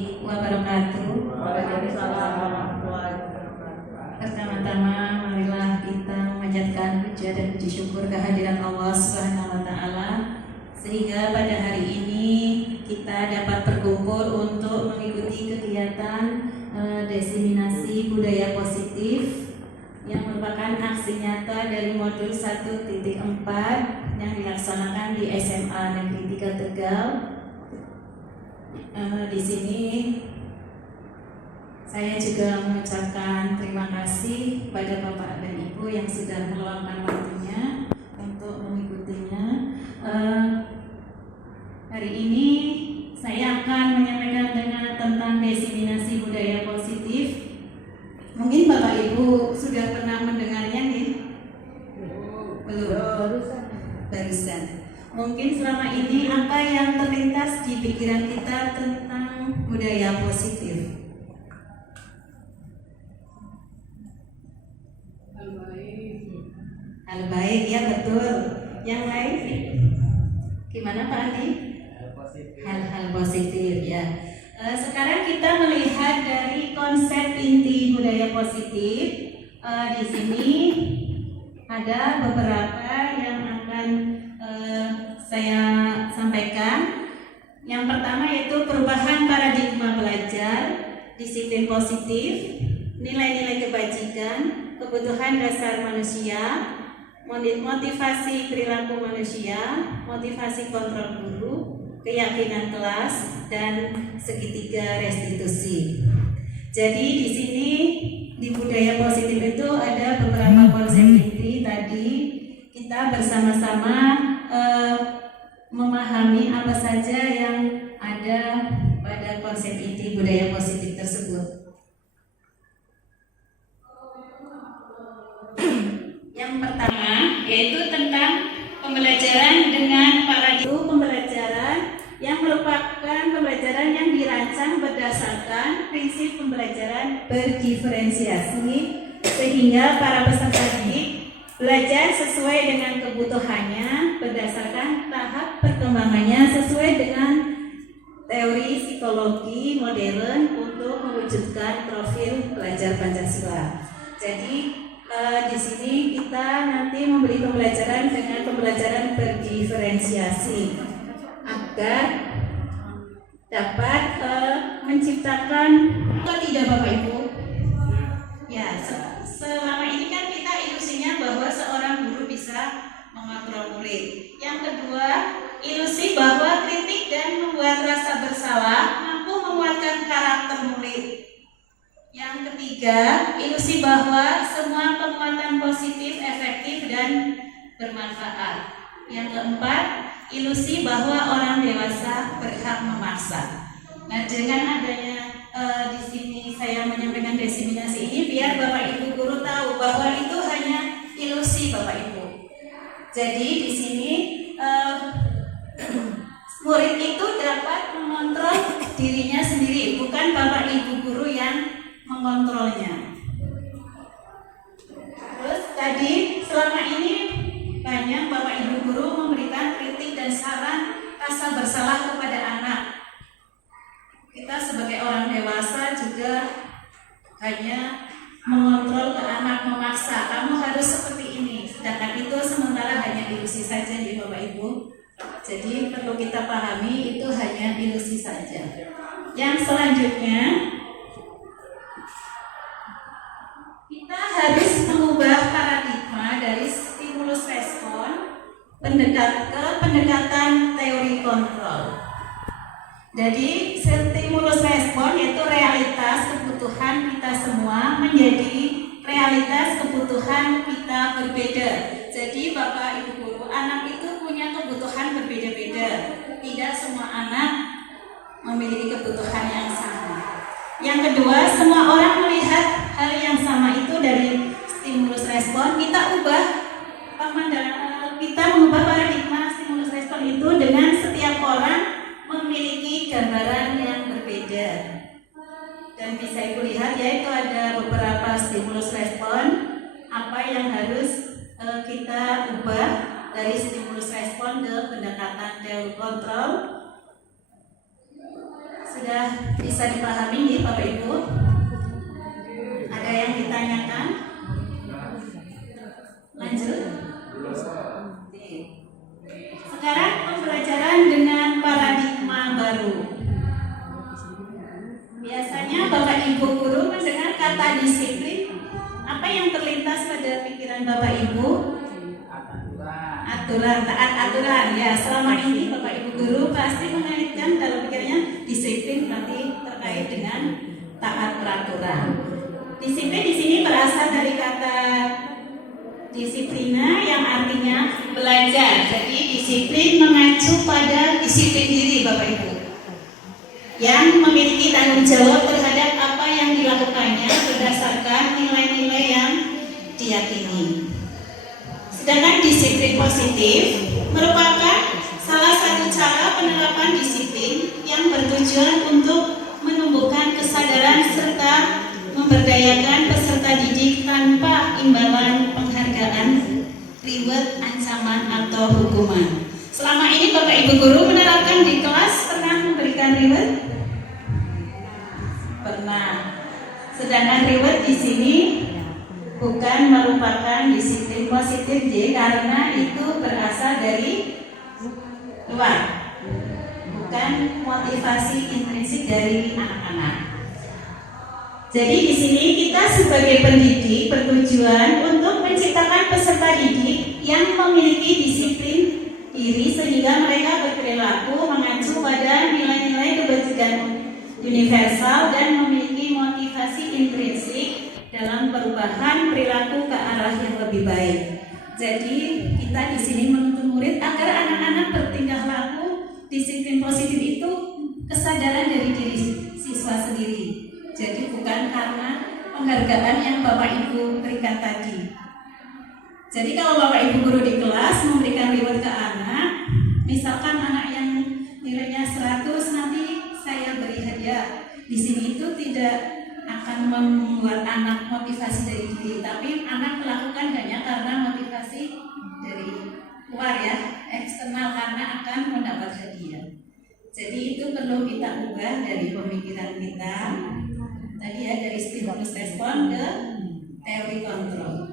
wabarakatuh. Waalaikumsalam warahmatullahi wabarakatuh. Pertama-tama marilah kita memanjatkan puja dan puji syukur kehadiran Allah Subhanahu wa taala sehingga pada hari ini kita dapat berkumpul untuk mengikuti kegiatan diseminasi budaya positif yang merupakan aksi nyata dari modul 1.4 yang dilaksanakan di SMA Negeri 3 Tegal. Di sini saya juga mengucapkan terima kasih kepada Bapak dan Ibu yang sudah meluangkan waktunya untuk mengikutinya. Hari ini saya akan menyampaikan tentang diseminasi budaya positif. Mungkin Bapak Ibu sudah pernah mendengarnya nih? Belum? Barusan. Mungkin selama ini apa yang terlintas di pikiran kita tentang budaya positif? Hal baik, ya betul. Yang lain? Gimana Pak Andi? Hal-hal positif ya. Sekarang kita melihat dari konsep inti budaya positif. Di sini ada beberapa yang akan saya sampaikan. Yang pertama yaitu perubahan paradigma belajar, disiplin positif, nilai-nilai kebajikan, kebutuhan dasar manusia, motivasi perilaku manusia, motivasi kontrol guru, keyakinan kelas, dan segitiga restitusi. Jadi di sini di budaya positif itu ada beberapa konsep inti. Tadi kita bersama-sama memahami apa saja yang ada pada konsep inti budaya positif tersebut. Yang pertama yaitu tentang pembelajaran dengan paradigma pembelajaran yang merupakan pembelajaran yang dirancang berdasarkan prinsip pembelajaran berdiferensiasi sehingga para peserta didik belajar sesuai dengan kebutuhannya berdasarkan tahap perkembangannya sesuai dengan teori psikologi modern untuk mewujudkan profil pelajar Pancasila. Jadi di sini kita nanti memberi pembelajaran dengan pembelajaran berdiferensiasi agar dapat menciptakan tidak Bapak Ibu? Ya, selama ini kan kita ilusinya bahwa seorang guru bisa mengontrol murid. Yang kedua, ilusi bahwa kritik dan membuat rasa bersalah mampu menguatkan karakter murid. Yang ketiga, ilusi bahwa semua penguatan positif efektif dan bermanfaat. Yang keempat, ilusi bahwa orang dewasa berhak memaksa. Nah, dengan adanya di sini saya menyampaikan diseminasi ini biar Bapak Ibu guru tahu bahwa itu hanya ilusi Bapak Ibu. Jadi di sini murid itu dapat mengontrol dirinya sendiri, bukan Bapak Ibu guru yang mengontrolnya. Terus tadi selama ini banyak Bapak Ibu guru memberikan kritik dan saran rasa bersalah kepada anak. Kita sebagai orang dewasa juga hanya mengontrol ke anak, memaksa kamu harus seperti ini. Sedangkan itu sementara hanya ilusi saja di Bapak Ibu. Jadi perlu kita pahami itu hanya ilusi saja. Yang selanjutnya kita harus mengubah paradigma dari stimulus respon ke pendekatan teori kontrol. Jadi stimulus respon yaitu realitas kebutuhan kita semua menjadi realitas kebutuhan kita berbeda. Jadi Bapak Ibu guru, anak itu punya kebutuhan berbeda-beda. Tidak semua anak memiliki kebutuhan yang sama. Yang kedua, semua orang melihat hal yang sama itu dari stimulus respon. Kita mengubah paradigma stimulus respon itu dengan setiap orang memiliki gambaran yang berbeda. Dan bisa Ibu lihat yaitu ada beberapa stimulus respon apa yang harus kita ubah dari stimulus respon ke pendekatan teori kontrol sudah bisa dipahami nih Bapak Ibu? Ada yang ditanyakan? Lanjut. Sekarang pembelajaran dengan paradigma baru. Biasanya Bapak Ibu guru mendengar kata disiplin, apa yang terlintas pada pikiran Bapak Ibu? Aturan, taat aturan. Ya, selama ini Bapak Ibu guru pasti mengaitkan dalam pikirannya disiplin berarti terkait dengan taat peraturan. Disiplin di sini berasal dari kata disiplina yang artinya belajar. Jadi disiplin mengacu pada disiplin diri Bapak Ibu, yang memiliki tanggung jawab terhadap apa yang dilakukannya berdasarkan nilai-nilai yang diyakini. Sedangkan disiplin positif merupakan salah satu cara penerapan disiplin yang bertujuan untuk menumbuhkan kesadaran serta memberdayakan peserta didik tanpa imbalan penghargaan, reward, ancaman, atau hukuman. Selama ini Bapak Ibu guru menerapkan di kelas pernah memberikan reward? Pernah. Sedangkan reward di sini bukan merupakan disiplin positif karena itu berasal dari luar, bukan motivasi intrinsik dari anak-anak. Jadi di sini kita sebagai pendidik bertujuan untuk menciptakan peserta didik yang memiliki disiplin diri sehingga mereka berperilaku mengacu pada nilai-nilai kebajikan universal dan memiliki motivasi intrinsik dalam perubahan perilaku ke arah yang lebih baik. Jadi kita di sini menuntut murid agar anak-anak bertingkah laku disiplin positif itu kesadaran dari diri siswa sendiri. Jadi bukan karena penghargaan yang Bapak Ibu berikan tadi. Jadi kalau Bapak Ibu guru di kelas memberikan reward ke anak, misalkan anak yang nilainya 100 nanti saya beri hadiah. Di sini itu tidak akan membuat anak motivasi dari diri, tapi anak melakukan hanya karena motivasi dari luar ya, eksternal, karena akan mendapat hadiah. Jadi itu perlu kita ubah dari pemikiran kita tadi ya, dari stimulus respon ke teori kontrol.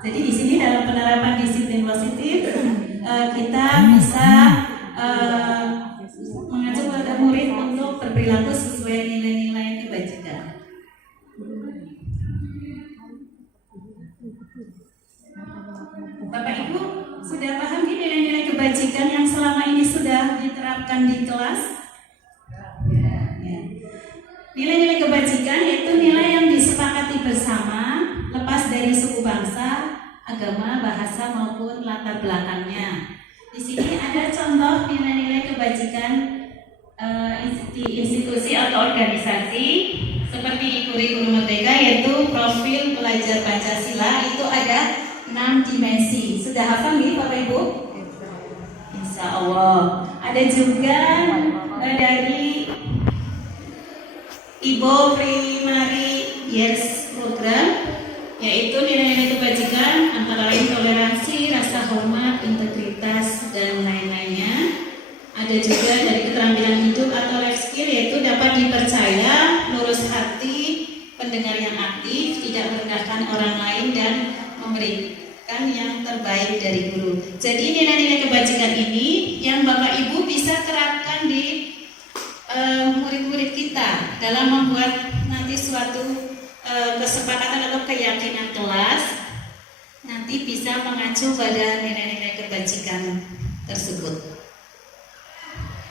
Jadi di sini dalam penerapan disiplin positif kita bisa mengajak pada murid untuk berperilaku sesuai nilai-nilai kebajikan. Bapak Ibu sudah paham nilai-nilai kebajikan yang selama ini sudah diterapkan di kelas? Ya. Nilai-nilai kebajikan yaitu nilai yang disepakati bersama, lepas dari suku bangsa, agama, bahasa maupun latar belakangnya. Di sini ada contoh nilai-nilai kebajikan di institusi atau organisasi seperti di kurikulum Merdeka, yaitu profil pelajar Pancasila. Itu ada 6 dimensi. Sudah hafal nih Bapak Ibu? Insya Allah. Ada juga dari Ibo Primary Years Program, yaitu nilai-nilai kebajikan antara lain toleransi, rasa hormat, integritas, dan lain-lainnya. Ada juga dari keterampilan hidup atau life skill, yaitu dapat dipercaya, lurus hati, pendengar yang aktif, tidak merendahkan orang lain, dan memberikan yang terbaik dari guru. Jadi nilai-nilai kebajikan ini yang Bapak Ibu bisa terapkan di murid-murid kita dalam membuat nanti suatu kesepakatan atau keyakinan kelas, nanti bisa mengacu pada nilai-nilai kebajikan tersebut.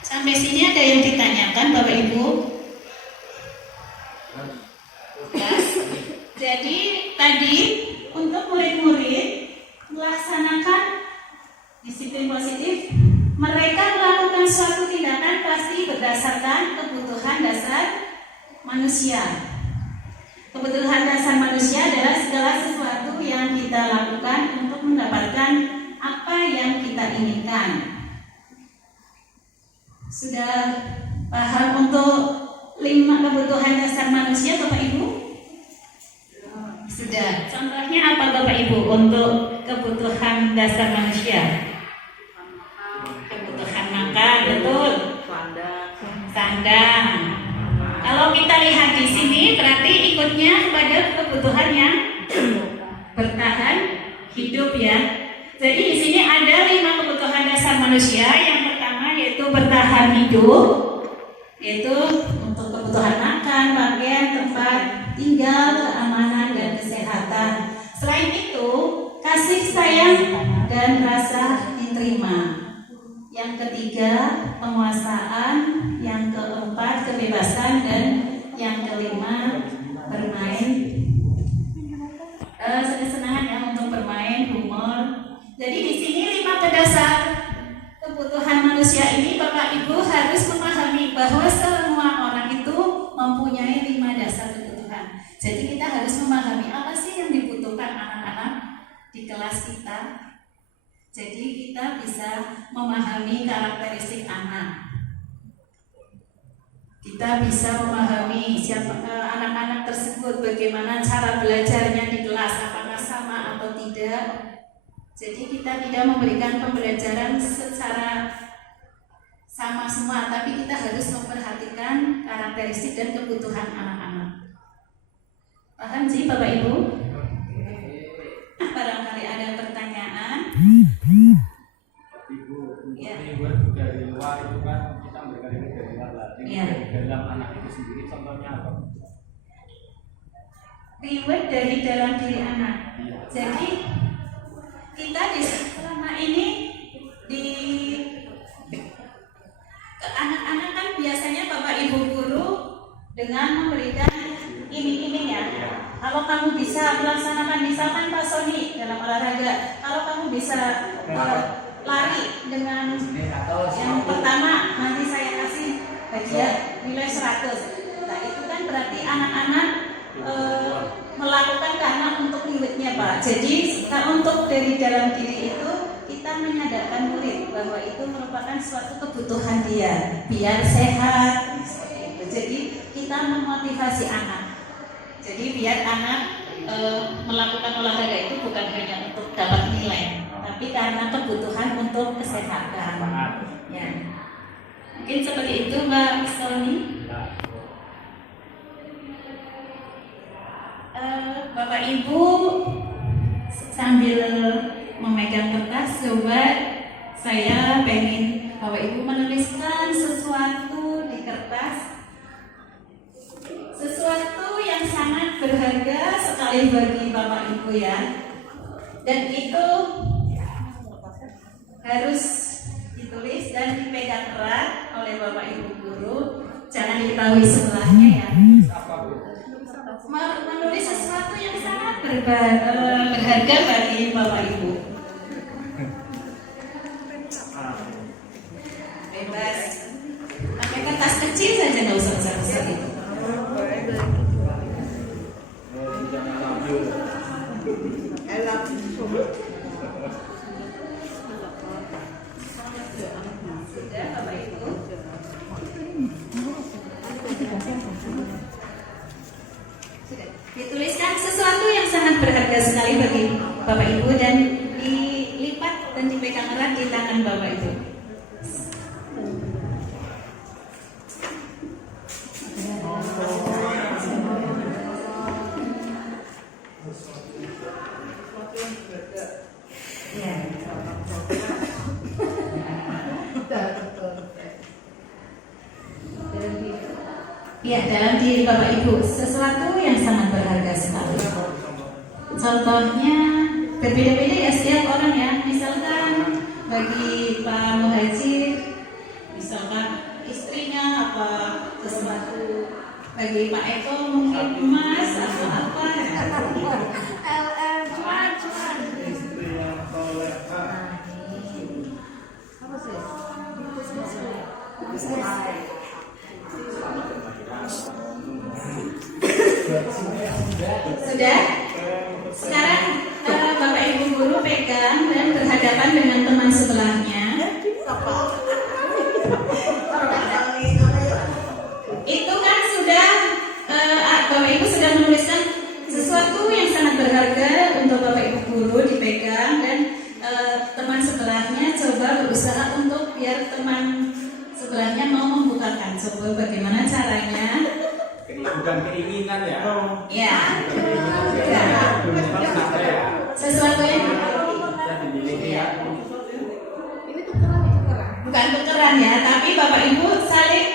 Sampai sini ada yang ditanyakan Bapak Ibu? Yes. Jadi tadi untuk murid-murid melaksanakan disiplin positif, mereka melakukan suatu tindakan pasti berdasarkan kebutuhan dasar manusia. Kebutuhan dasar manusia adalah segala sesuatu yang kita lakukan untuk mendapatkan apa yang kita inginkan. Sudah paham untuk 5 kebutuhan dasar manusia Bapak Ibu? Sudah. Contohnya apa Bapak Ibu untuk kebutuhan dasar manusia? Kebutuhan makan, betul. Sandang. Kalau kita lihat di sini berarti ikutnya pada kebutuhan yang bertahan hidup ya. Jadi di sini ada 5 kebutuhan dasar manusia. Yang pertama yaitu bertahan hidup, yaitu untuk kebutuhan makan, pakaian, tempat tinggal, keamanan dan kesehatan. Selain itu, kasih sayang dan rasa diterima. Yang ketiga, penguasaan. Yang keempat, kebebasan. Dan yang kelima, bermain. Senang-senangan ya untuk bermain, humor. Jadi di sini 5 dasar kebutuhan manusia ini Bapak Ibu harus memahami bahwa semua orang itu mempunyai 5 dasar kebutuhan. Jadi kita harus memahami apa sih yang dibutuhkan anak-anak di kelas kita. Jadi kita bisa memahami karakteristik anak. Kita bisa memahami siapa anak-anak tersebut, bagaimana cara belajarnya di kelas, apakah sama atau tidak. Jadi kita tidak memberikan pembelajaran secara sama semua, tapi kita harus memperhatikan karakteristik dan kebutuhan anak-anak. Paham sih Bapak Ibu? Barangkali ada pertanyaan. Ya. Dari luar itu kan kita memberikan ini dari luar lah. Ini Ya. dari dalam anak itu sendiri contohnya apa? Reward dari dalam diri anak. Iya. Jadi kita selama ini di ke anak-anak kan biasanya Bapak Ibu guru dengan memberikan iming-iming ya. Kalau kamu bisa melaksanakan misalkan Pak Sony dalam olahraga, kalau kamu bisa lari dengan yang pertama nanti saya kasih hadiah nilai 100. Nah itu kan berarti anak-anak melakukan karena untuk rewardnya Pak. Jadi untuk dari dalam diri itu kita menyadarkan murid bahwa itu merupakan suatu kebutuhan dia biar sehat. Jadi kita memotivasi anak. Jadi biar anak melakukan olahraga itu bukan hanya untuk dapat nilai, tapi karena kebutuhan untuk kesehatan. Ya. Mungkin seperti itu Mbak Sony. Bapak Ibu sambil memegang kertas, coba saya pengen Bapak Ibu menuliskan sesuatu di kertas, sesuatu yang sangat berharga sekali bagi Bapak Ibu ya. Dan itu harus ditulis dan dipegang erat oleh Bapak Ibu guru. Jangan diketahui sebelahnya ya. Menulis sesuatu yang sangat berharga bagi Bapak Ibu. Bebas. Pakai kertas kecil saja, nggak usah besar-besar itu. Sudah Bapak Ibu. Dituliskan sesuatu yang sangat berharga sekali bagi Bapak Ibu dan dilipat dan dipegang erat di tangan Bapak Ibu. Ya. Ya, dalam diri Bapak Ibu sesuatu yang sangat berharga sekali. Contohnya berbeda-beda ya setiap orang ya. Misalkan bagi Pak Muhajir, misalkan istrinya apa sesuatu. Bagi Pak Eko mungkin emas atau apa. Cuan. Apa sih? Sudah? Sekarang Bapak Ibu guru pegang dan berhadapan dengan teman sebelahnya. Itu kan sudah Bapak Ibu sudah menuliskan sesuatu yang sangat berharga untuk Bapak Ibu guru dipegang dan teman sebelahnya coba berusaha untuk biar teman sebelahnya mau membukakan. Coba bagaimana caranya? bukan keinginan ya. Ya, Memang sampai ya. sesuatu yang Kita dimiliki ya. bukan tukeran ya, tapi Bapak Ibu saling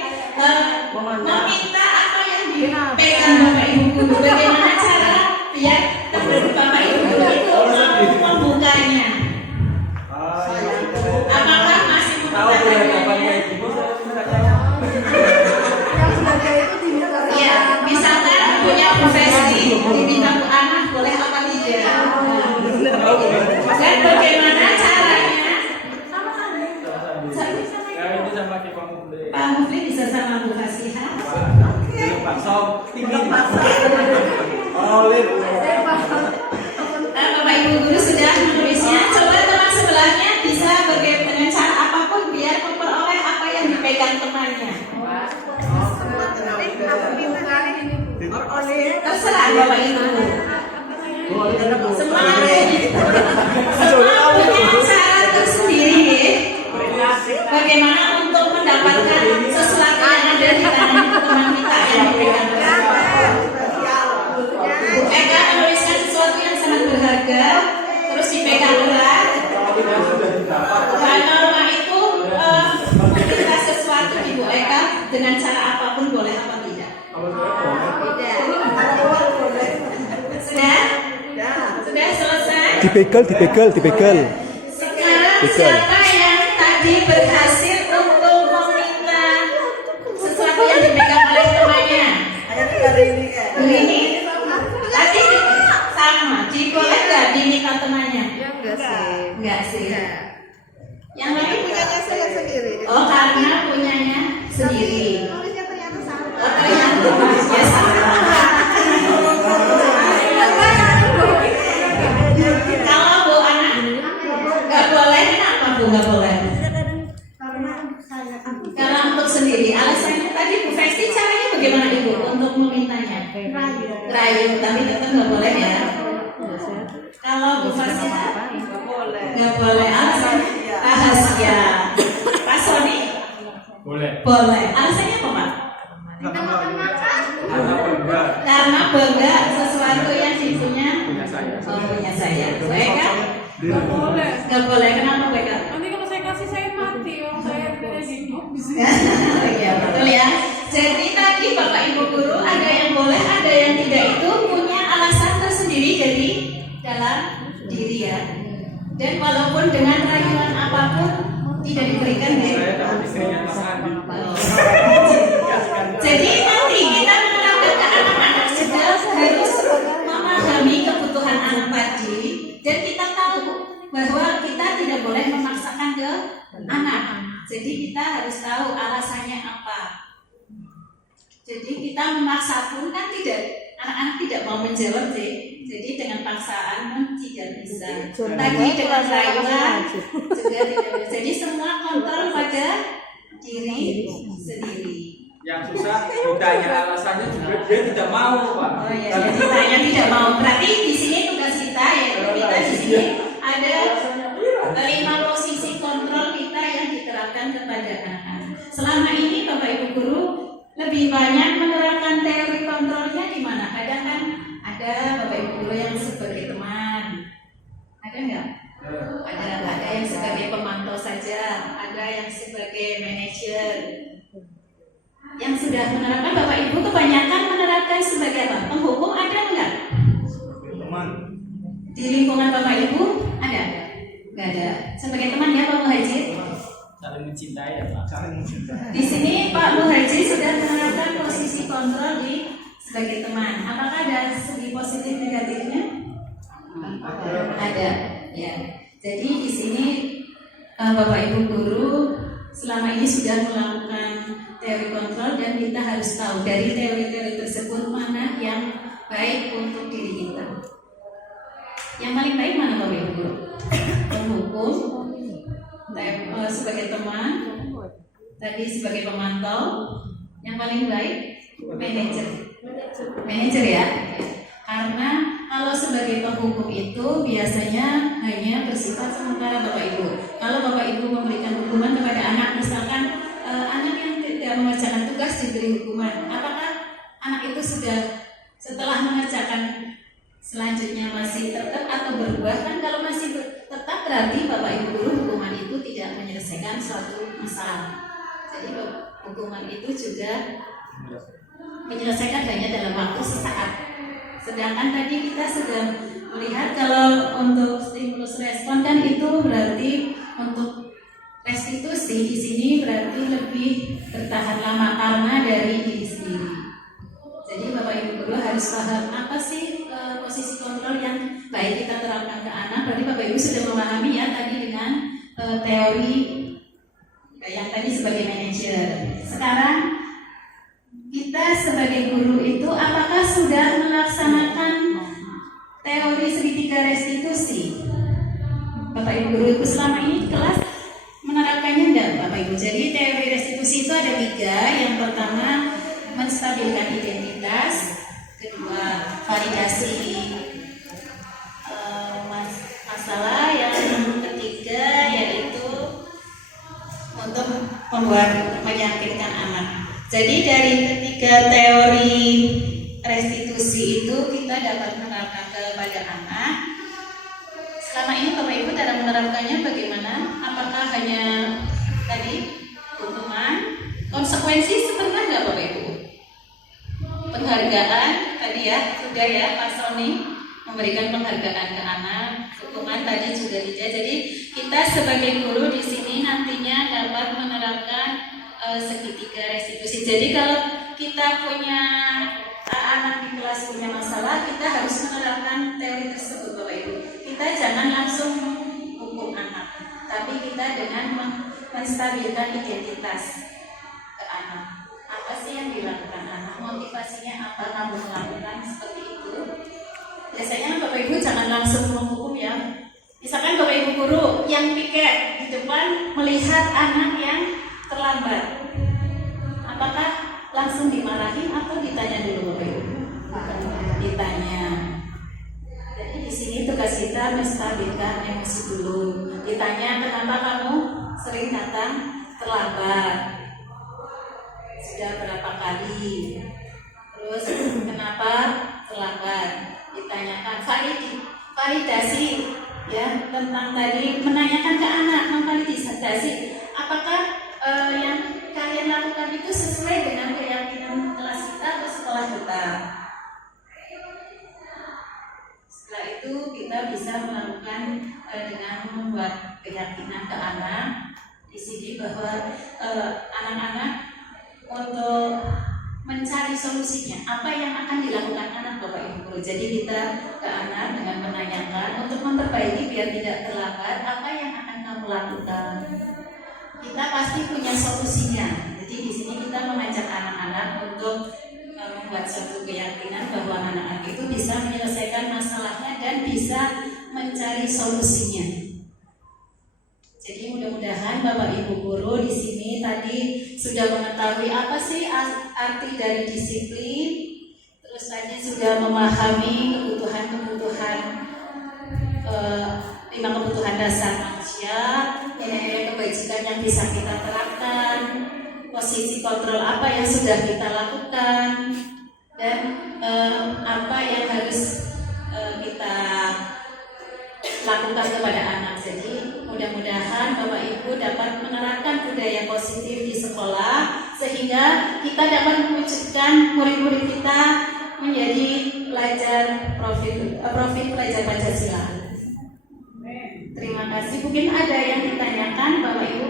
meminta apa yang dipegang Bapak Ibu guru. Bagaimana cara biar Bapak Ibu guru itu mau membukanya? Apakah masih Tahu perlengkapan meminta? kayak gini saya minta tahu. Ya, misalkan punya profesi, diminta Bu anak boleh apa tidak? Dan bagaimana caranya? Ya ini sama Ki Pak Mufli. Pak Mufli bisa sama Bu Fasihah. Belum pasok tinggi. Oleh. Bapak Ibu guru sudah menulisnya. Coba teman sebelahnya bisa dengan cara apapun biar memperoleh apa yang dipegang temannya. Terserah Bapak Ibu. Semua punya cara tersendiri. Bagaimana untuk mendapatkan sesuatu yang ada di tangan teman kita yang dipegang. Eka menuliskan sesuatu yang sangat berharga, terus dipegang erat. Kalau rumah itu meminta sesuatu Ibu Eka dengan cara apapun boleh apa tidak? Sudah? Sudah selesai? Dipegel. Sekarang siapa yang tadi berhasil untuk meminta sesuatu yang dipegang oleh temannya? Ini tadi sama, boleh nggak diminta temannya? Enggak sih. Yang lain punyanya saya sendiri. Oh, karena punyanya sendiri. Oh, ternyata ya sama. Kalau Bu anak nggak boleh, kenapa Bu nggak boleh? Karena untuk sendiri. Alasannya tadi Bu Festi caranya bagaimana Ibu untuk memintanya? Rayu, tapi tetap nggak boleh ya. Kalau Bu Festi nggak boleh. Alasannya rahasia. Pak Sony Boleh. boleh. Alasannya apa Pak? Karena bangga sesuatu yang dipunya punya saya. Baik kan? Nggak boleh. Kenapa baik kan? Nanti kalau saya kasih saya mati, orang saya tidak hidup. Ya betul ya. Jadi tadi Bapak Ibu guru ada yang boleh, ada yang tidak, itu punya alasan tersendiri dari dalam diri ya. Dan walaupun dengan rayuan apapun tidak diberikan deh. Saya dapat istrinya Mas Andi. Jadi nanti kita menerapkan ke anak-anak juga harus memahami kebutuhan anak tadi, dan kita tahu bahwa kita tidak boleh memaksakan ke anak. Jadi kita harus tahu alasannya apa. Jadi kita memaksa pun kan tidak, anak-anak tidak mau menjawab sih. Jadi dengan paksaan pun tidak bisa. Tadi dengan rayuan juga tidak bisa. Jadi semua kontrol pada diri sendiri. Yang susah ditanya alasannya juga dia tidak mau, Pak. Oh ya, jadi ditanya tidak mau. Berarti di sini tugas kita yaitu kita di sini ada 5 posisi kontrol kita yang diterapkan kepada anak-anak. Selama ini Bapak Ibu guru lebih banyak menerapkan teori kontrolnya di mana? Kadang kan ada Bapak Ibu guru yang sebagai teman, ada nggak? Ada yang sebagai pemantau saja, ada yang sebagai manajer. Yang sudah menerapkan Bapak Ibu kebanyakan menerapkan sebagai apa? Penghukum ada nggak? Teman. Di lingkungan Bapak Ibu ada? Nggak ada. Sebagai teman ya Pak Muhajir? Saling mencintai ya, Pak. Saling mencintai. Di sini Pak Muhajir sudah menerapkan posisi kontrol di sebagai teman. Apakah ada segi positif negatifnya? Ada. Ya. Jadi di sini Bapak Ibu guru selama ini sudah melakukan teori kontrol, dan kita harus tahu dari teori-teori tersebut mana yang baik untuk diri kita. Yang paling baik mana Bapak Ibu guru? Penghukum, sebagai teman, tadi sebagai pemantau. Yang paling baik manajer ya. Karena kalau sebagai penghukum itu biasanya hanya bersifat sementara Bapak Ibu. Kalau Bapak Ibu memberikan hukuman kepada anak, misalkan anak yang tidak mengerjakan tugas diberi hukuman, apakah anak itu sudah setelah mengerjakan selanjutnya masih tetap atau berubah, kan kalau masih tetap berarti Bapak Ibu guru hukuman itu tidak menyelesaikan suatu masalah. Jadi hukuman itu juga menyelesaikan hanya dalam waktu sesaat. Sedangkan tadi kita sudah melihat kalau untuk stimulus respon kan itu berarti untuk restitusi di sini berarti lebih bertahan lama karena dari diri sendiri. Jadi Bapak Ibu guru harus paham apa sih posisi kontrol yang baik kita terapkan ke anak. Berarti Bapak Ibu sudah memahami ya tadi dengan teori yang tadi sebagai manajer. Sekarang kita sebagai guru itu apakah sudah melaksanakan teori segitiga restitusi? Bapak Ibu guru itu selama ini kelas menerapkannya enggak Bapak Ibu? Jadi teori restitusi itu ada 3. Yang pertama menstabilkan identitas, kedua validasi masalah, yang ketiga yaitu untuk membuat meyakinkan anak. Jadi dari ketiga teori restitusi itu kita dapat menerapkan kepada anak. Selama ini Bapak Ibu dalam menerapkannya bagaimana? Apakah hanya tadi hukuman? Konsekuensi pernah nggak Bapak Ibu? Penghargaan tadi ya sudah ya Pak Sony memberikan penghargaan ke anak. Hukuman tadi juga tidak. Jadi kita sebagai guru di sini nantinya dapat menerapkan segitiga restitusi. Jadi kalau kita punya anak di kelas punya masalah, kita harus menerapkan teori tersebut Bapak Ibu. Kita jangan langsung hukum anak, tapi kita dengan menstabilkan identitas ke anak. Apa sih yang dilakukan anak? Motivasinya apa kamu melakukan seperti itu? Biasanya Bapak Ibu jangan langsung menghukum ya. Misalkan Bapak Ibu guru yang piket di depan melihat anak yang terlambat, apakah langsung dimarahin atau ditanya dulu Bapak Ibu? Ditanya. Jadi di sini tugas kita menstabilkan emosi dulu. Ditanya kenapa kamu sering datang terlambat? Sudah berapa kali? Terus kenapa terlambat? Ditanyakan validasi ya tentang tadi menanyakan ke anak, memvalidasi apakah yang kalian lakukan itu sesuai dengan keyakinan kelas kita atau sekolah kita. Setelah itu kita bisa melakukan dengan membuat keyakinan ke anak di sini bahwa anak-anak untuk mencari solusinya apa yang akan dilakukan anak Bapak Ibu guru. Jadi kita ke anak dengan menanyakan untuk memperbaiki biar tidak terlambat, apa yang akan kamu lakukan. Kita pasti punya solusinya. Jadi di sini kita mengajak anak-anak untuk membuat suatu keyakinan bahwa anak-anak itu bisa menyelesaikan masalahnya dan bisa mencari solusinya. Jadi mudah-mudahan Bapak Ibu guru di sini tadi sudah mengetahui apa sih arti dari disiplin, terus tadi sudah memahami kebutuhan-kebutuhan 5 kebutuhan dasar manusia, nilai-nilai kebajikan yang bisa kita terapkan, posisi kontrol apa yang sudah kita lakukan, dan apa yang harus kita lakukan kepada anak. Jadi mudah-mudahan Bapak Ibu dapat menerapkan budaya positif di sekolah sehingga kita dapat mewujudkan murid-murid kita menjadi pelajar profil pelajar Pancasila. Terima kasih. Mungkin ada yang ditanyakan Bapak Ibu?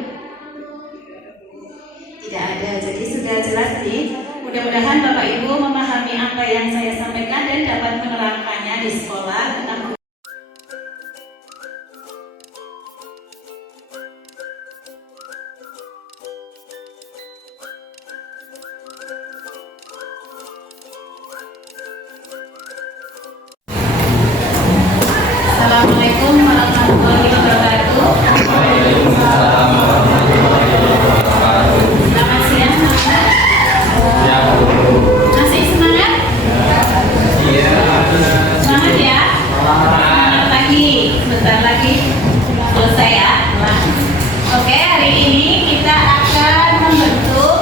Tidak ada. Jadi sudah jelas nih. Mudah-mudahan Bapak Ibu memahami apa yang saya sampaikan dan dapat menerapkannya di sekolah. Assalamualaikum warahmatullahi wabarakatuh. Selamat siang, Pak. Masih semangat? Semangat ya? Semangat lagi. Sebentar lagi selesai ya. Oke, hari ini kita akan membentuk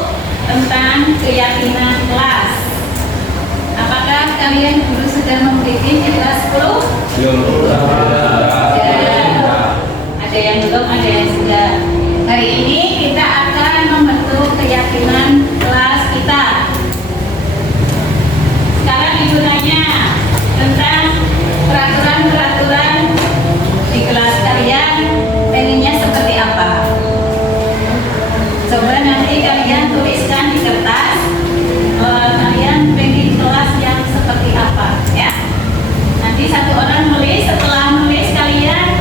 tentang keyakinan kelas. Ada yang belum, ada yang sudah. Hari ini kita akan membentuk keyakinan kelas kita. Sekarang ibu nanya tentang peraturan-peraturan di kelas kalian, pengennya seperti apa? Coba nanti kalian tuliskan di kertas, kalian pengen kelas yang seperti apa, ya? Nanti satu orang nulis, setelah nulis kalian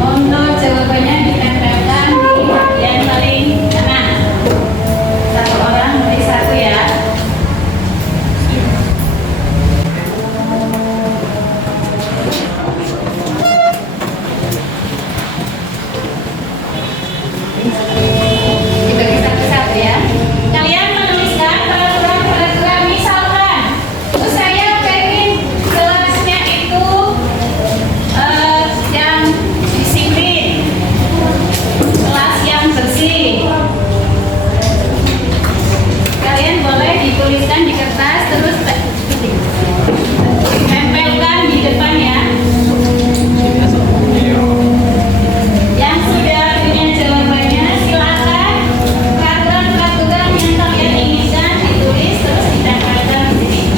untuk jawabannya ditempelkan di bagian paling kanan. Satu orang nulis satu ya. Dibagi satu-satu ya. Kalian menuliskan peraturan-peraturan, misalkan saya pengen kelasnya itu yang disiplin, kelas yang bersih. Kalian boleh dituliskan di kertas terus tempelkan di depan ya. Yang sudah punya jawabannya silakan peraturan-peraturan yang kalian inginkan ditulis terus ditempelkan di sini.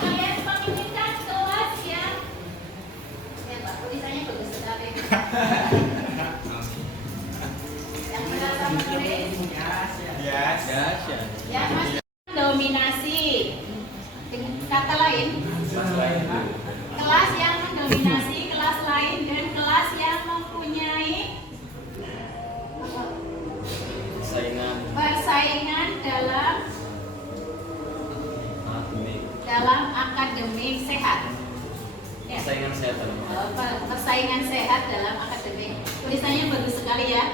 Kalian menginginkan kelas yang Pak, tulisannya bagus sekali. Yang merasa menulis yang masih dominasi. Dengan kata lain, kelas yang mendominasi kelas lain dan kelas yang mempunyai persaingan dalam akademik sehat. Ya. Persaingan sehat dalam akademik. Tulisannya bagus sekali ya.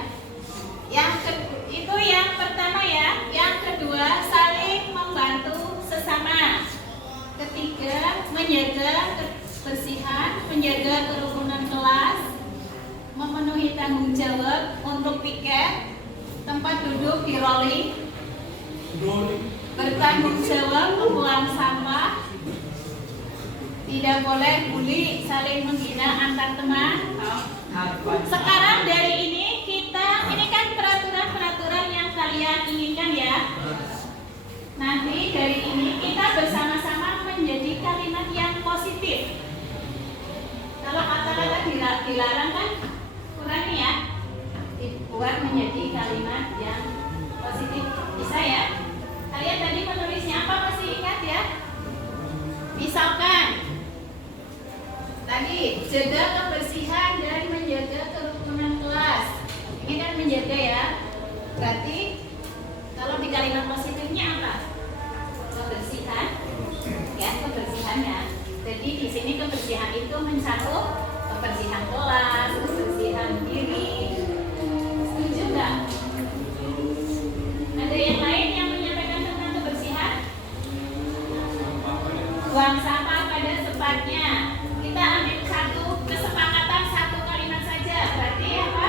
Itu yang pertama ya. Yang kedua, saling membantu sesama. Ketiga, menjaga kebersihan, menjaga kerukunan kelas, memenuhi tanggung jawab untuk piket, tempat duduk di rolling, bertanggung jawab membuang sampah, tidak boleh bully, saling menghina antar teman. Sekarang dari ini kan peraturan-peraturan yang kalian inginkan ya. Nanti dari ini kita bersama-sama menjadi kalimat yang positif. Kalau kata-kata dilarang kan kurangi ya. Dibuat menjadi kalimat yang positif. Bisa ya? Kalian tadi menulisnya apa, masih ingat ya? Misalkan tadi jaga kebersihan dan menjaga kerukunan kelas. Ini kan menjaga ya. Berarti kalau di kalimat positifnya apa? Kebersihan. Ya, kebersihannya. Jadi di sini kebersihan itu mencakup kebersihan kelas, kebersihan diri. Setuju nggak? Ada yang lain yang menyampaikan tentang kebersihan? Buang sampah pada tempatnya. Kita ambil satu kesepakatan, satu kalimat saja. Berarti apa?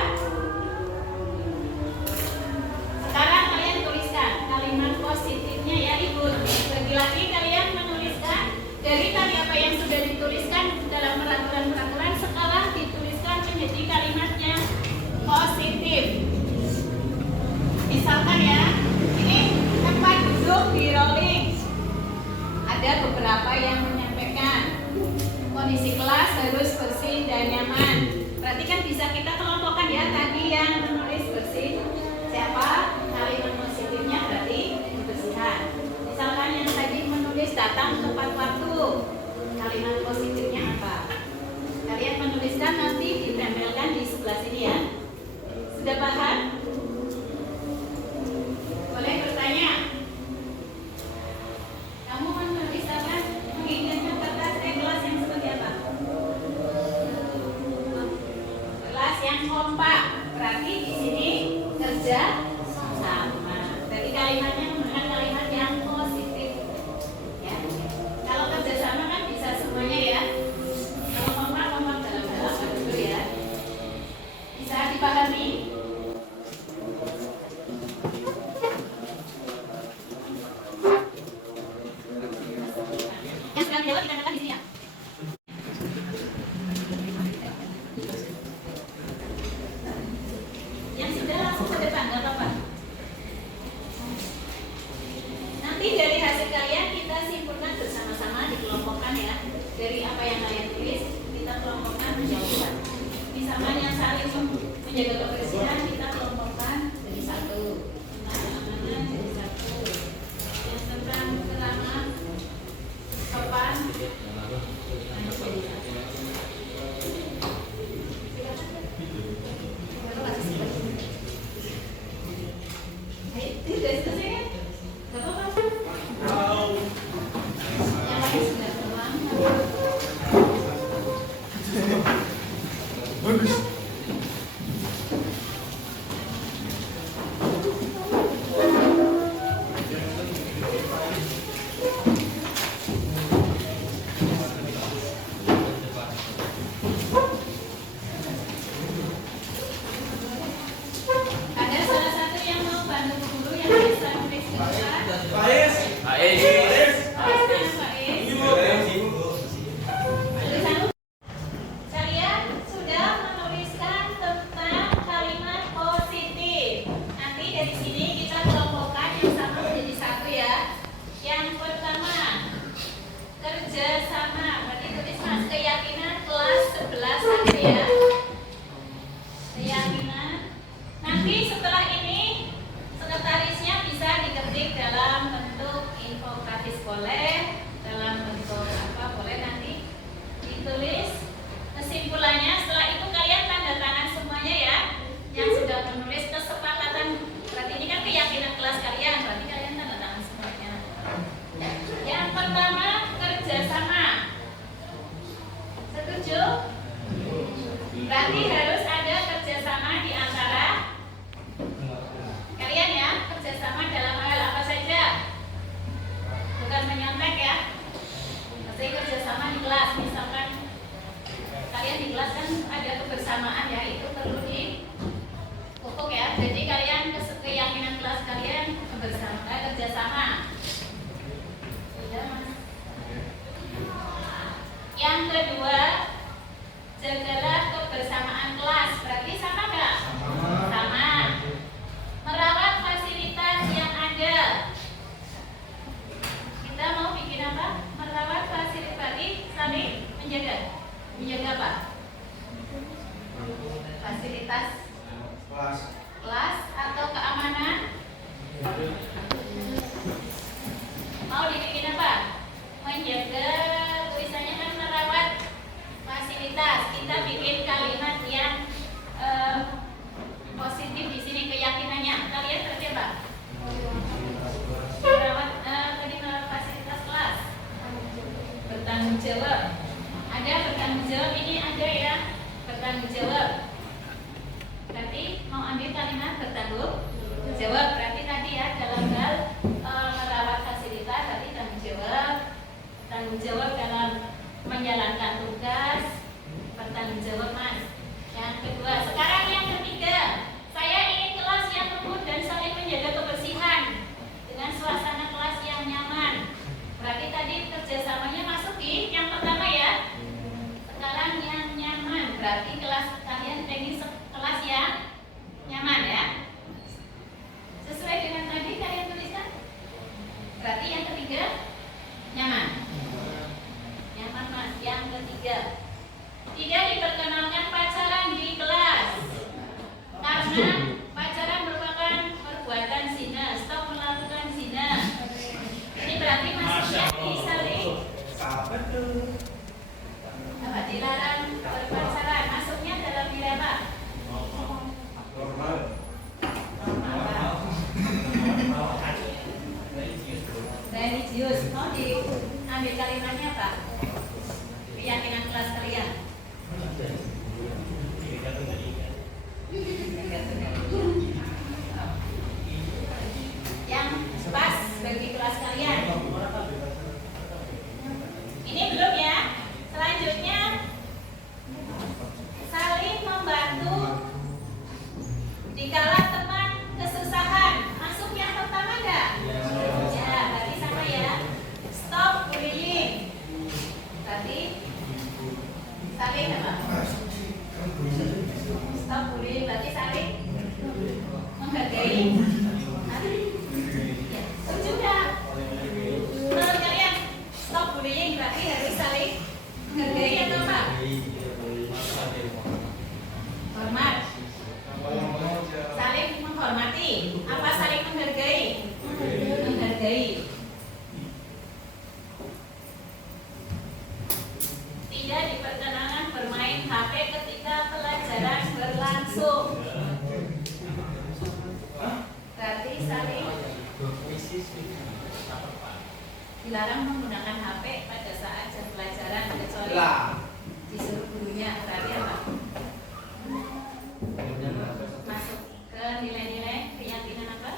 Sekarang kalian tuliskan kalimat positifnya ya Ibu. Lagi-lagi kalian menuliskan dari tadi apa yang sudah dituliskan dalam peraturan-peraturan, sekarang dituliskan menjadi kalimatnya positif. Misalkan ya, ini tempat duduk di rolling. Ada beberapa yang menyampaikan kondisi kelas harus bersih dan nyaman. Berarti kan bisa kita kelompokkan ya, tadi yang menulis bersih siapa, kalimat positifnya berarti kebersihan. Misalkan yang tadi menulis datang tepat waktu, kalimat positifnya apa? saling menjaga kebersihan, kita kelompokkan jadi satu. Tentang keamanan jadi satu. Yang tentang keterangan sopan jadi satu. Ada salah satu yang mau bantu guru yang bisa menulis keluar? Faiz. Kalian sudah menuliskan tentang kalimat positif. Nanti dari sini kita kelompokkan yang sama menjadi satu ya. Yang pertama, kerjasama. Berarti tulis mas, keyakinan kelas 11 satu ya. Keyakinan. Nanti setelah ini sekretarisnya bisa diketik dalam bentuk infografis boleh, dalam bentuk apa boleh nanti ditulis kesimpulannya. Setelah itu kalian tanda tangan semuanya ya, yang sudah menulis kesepakatan. Berarti ini kan keyakinan kelas kalian, berarti kalian tanda tangan semuanya. Yang pertama, kerjasama. Setuju? Berarti harus ada kerjasama di antara kalian ya. Kerjasama dalam hal apa saja, bukan menyontek ya. Maksudnya kerjasama di kelas, misalkan kalian di kelas kan ada kebersamaan ya, itu perlu dipupuk ya. Jadi kalian keyakinan kelas kalian kerjasama. Sudah mas. Yang kedua, jagalah kebersamaan kelas. Berarti sama nggak? Sama. Merawat fasilitas yang ada. Kita mau bikin apa? Merawat fasilitas. Berarti saling menjaga. Menjaga apa? Fasilitas kelas atau keamanan. Mau dibikin apa? Menjaga. Tulisannya kan merawat fasilitas. Kita bikin kalimat yang positif di sini. Keyakinannya kalian berarti apa? Merawat fasilitas kelas. Bertanggung jawab. Ada bertanggung jawab, ini ada ya. Bertanggung jawab. Berarti mau ambil kalimat bertanggung jawab. Berarti tadi ya dalam hal merawat fasilitas berarti tanggung jawab. Tanggung jawab dalam menjalankan tugas. Bertanggung jawab mas. Yang kedua, sekarang yang ketiga, saya ingin kelas yang lembut dan saling menjaga kebersihan dengan suasana kelas yang nyaman. Berarti tadi kerjasamanya masuk di yang pertama ya. Sekarang yang nyaman, berarti kelas kalian pengen kelas yang nyaman ya. Sesuai dengan tadi kalian tuliskan. Berarti yang ketiga nyaman. Nyaman mas. Yang ketiga, tidak diperkenalkan pacaran di kelas karena pacaran merupakan perbuatan zina. Stop melakukan zina. Ini berarti masuknya disaling apa? Dilarang berpacaran. Masuknya dalam nilai apa? Religius. Mau diambil kalimatnya apa? Keyakinan kelas kalian. Yang pas bagi kelas kalian. Ini belum ya. Selanjutnya, saling membantu dikala teman kesusahan. Masuk yang pertama enggak? Ya, berarti sama ya. Stop bullying. Berarti saling apa? Stop bullying berarti saling menghargai. Ya, sudah. Menurut kalian stop bullying berarti harus saling menghargai atau apa? Hormat. HP ketika pelajaran berlangsung. Berarti saling dilarang menggunakan HP pada saat jam pelajaran kecuali disuruh gurunya. Berarti apa? Masuk ke nilai-nilai keyakinan apa?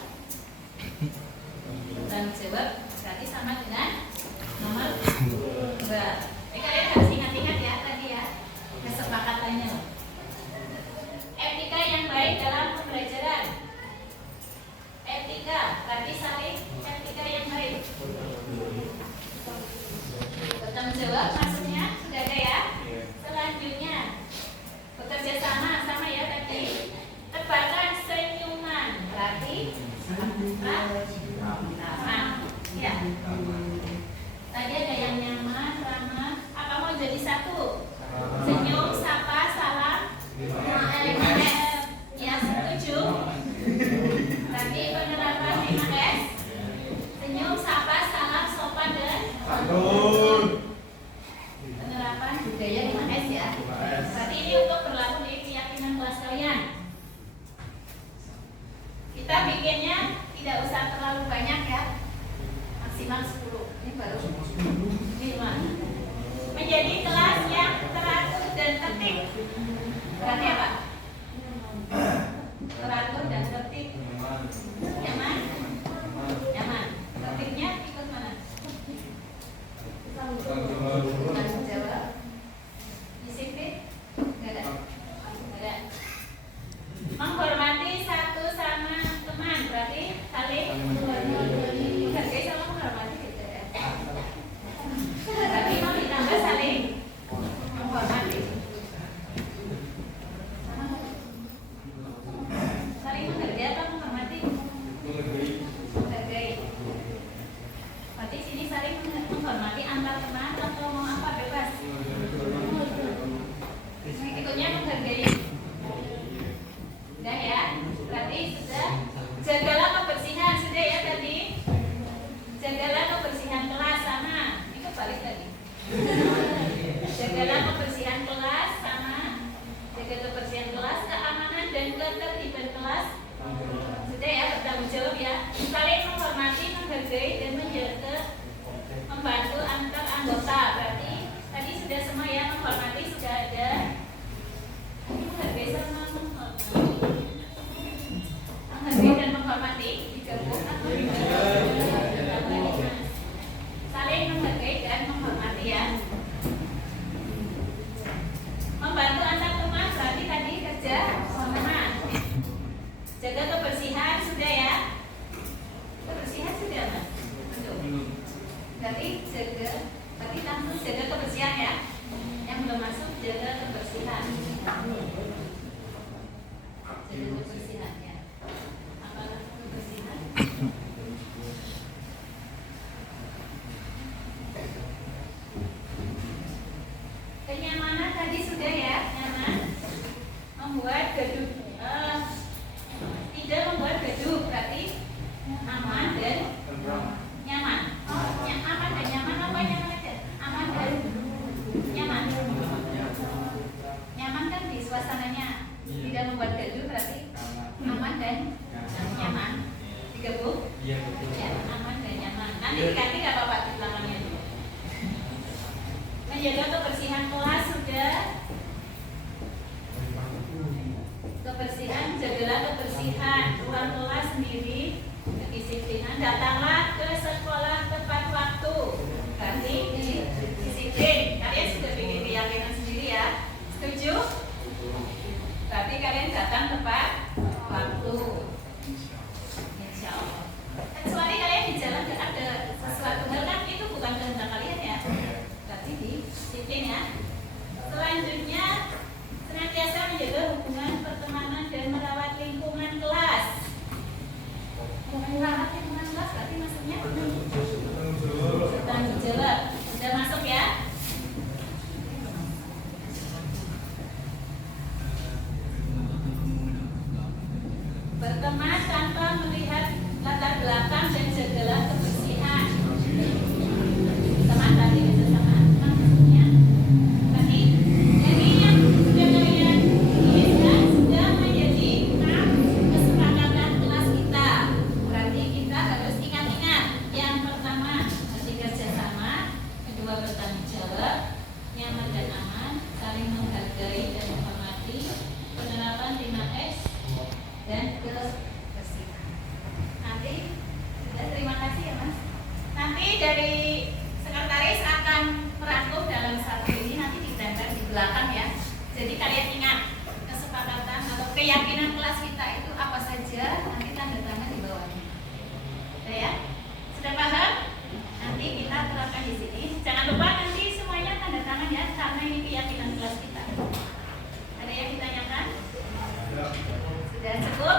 Dan jawab berarti sama dengan nomor 2. Kalian harus ingat-ingat ya tadi ya kesepakatannya. Etika yang baik dalam pembelajaran. Etika berarti saling etika yang baik. Bertanggung jawab maksudnya sudah ada ya. Selanjutnya bekerja sama ya tadi. Tebarkan senyuman berarti ramah. Ya. Tadi ada yang nyaman, ramah. Apa mau jadi satu? Senyum, sapa, salam. Ya, setuju. Berarti penerapan 5S. Senyum, sapa, salam, sopan dan penerapan budaya 5S ya. Berarti ini untuk berlaku di keyakinan kelas kalian. Kita bikinnya tidak usah terlalu banyak ya. Maksimal 10. Ini baru 5. Menjadi kelas yang teratur dan tertib. Berarti apa? Teratur dan tertib. Nyaman? Nyaman. Tertibnya ikut mana? Tanggung jawab. Disiplin? Enggak ada. Enggak ada. Menghormati satu sama teman. Berarti saling menghargai sama menghormati gitu ya. Berarti mau ditambah saling menghormati. Saling menghargai apa menghormati? Menghargai. Berarti sini saling menghormati antar teman atau mau apa bebas? Ikutnya menghargai. Sudah ya? Berarti sudah. Jagalah kebersihan sudah ya tadi. Jagalah kebersihan kelas sama. Itu balik tadi. Jagalah kebersihan kelas sama. Jaga kebersihan kelas, keamanan dan ketertiban kelas. Sudah ya, bertanggung jawab ya. Saling menghormati, menghargai dan menjaga, membantu antar anggota. Berarti tadi sudah semua ya, menghormati sudah ada. Menghargai sama menghormati. Menghargai dan menghormati digabung atau digabung? Saling menghargai dan menghormati ya. Membantu antar teman berarti tadi kerja sama. Jaga kebersihan sudah ya. Kebersihan sudah mas. Berarti jaga. Berarti langsung jaga kebersihan ya. Yang belum masuk jaga kebersihan. Jaga kebersihannya. Apa kebersihan? Kenyamanan tadi sudah ya, nyaman. Membuat gaduh, tidak membuat gaduh berarti aman dan nyaman. Oh, aman dan nyaman apa nyaman aja? Aman dan nyaman. Nyaman kan di suasananya. Tidak membuat gaduh berarti aman dan nyaman. Digabung? Ya, aman dan nyaman. Nanti diganti nggak apa-apa di belakangnya. Menjaga kebersihan kelas sudah. Kebersihan, jagalah kebersihan ruang kelas sendiri. Kedisiplinan, datanglah ke sekolah tepat waktu. Berarti disiplin. Kalian sudah bikin keyakinan sendiri ya. Setuju? Berarti kalian datang tepat waktu. Insya Allah. Kecuali kalian di jalan ada sesuatu hal kan itu bukan kehendak kalian ya. Berarti disiplin ya. Selanjutnya senantiasa menjaga hubungan pertemanan dan merawat lingkungan kelas. Merawat lingkungan kelas berarti maksudnya bertanggung jawab. Sudah masuk ya? Berteman tanpa melihat latar belakang dan jagalah kebersihan. Teman tadi bisa sama maksudnya. Tadi jadi yang belakang ya. Jadi kalian ingat kesepakatan atau keyakinan kelas kita itu apa saja, nanti tanda tangan di bawahnya. Udah ya? Sudah paham? Nanti kita terapkan di sini. Jangan lupa nanti semuanya tanda tangan ya, karena ini keyakinan kelas kita. Ada yang ditanyakan? Sudah cukup?